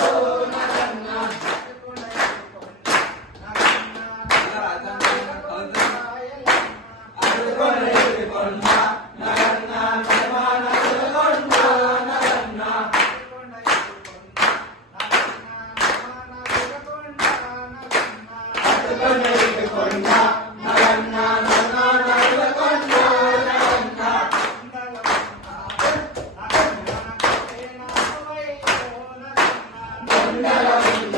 Come on. Thank you.